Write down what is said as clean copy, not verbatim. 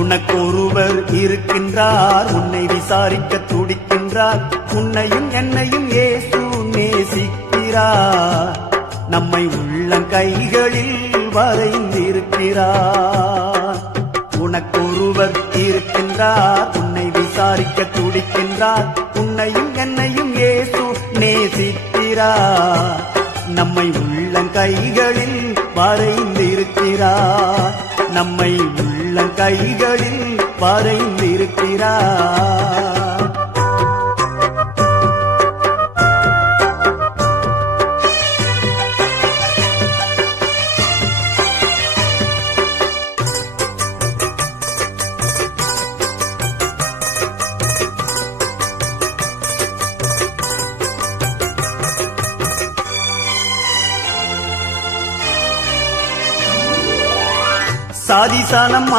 உனக்கொருவர் இருக்கின்றார், உன்னை விசாரிக்க துடிக்கின்றார். உன்னையும் என்னையும் இயேசு நேசிக்கிறார். நம்மை உள்ளங்கைகளில் வரைந்திருக்கிறார். உனக்கொருவர் இருக்கின்றார், உன்னை விசாரிக்க துடிக்கின்றார். உன்னையும் என்னையும் இயேசு நேசிக்கிறார். நம்மை உள்ளங்கைகளில் வரைந்திருக்கிறார். நம்மை உள்ளங்கைகளில் வரைந்திருக்கிறார். சாதிசானம்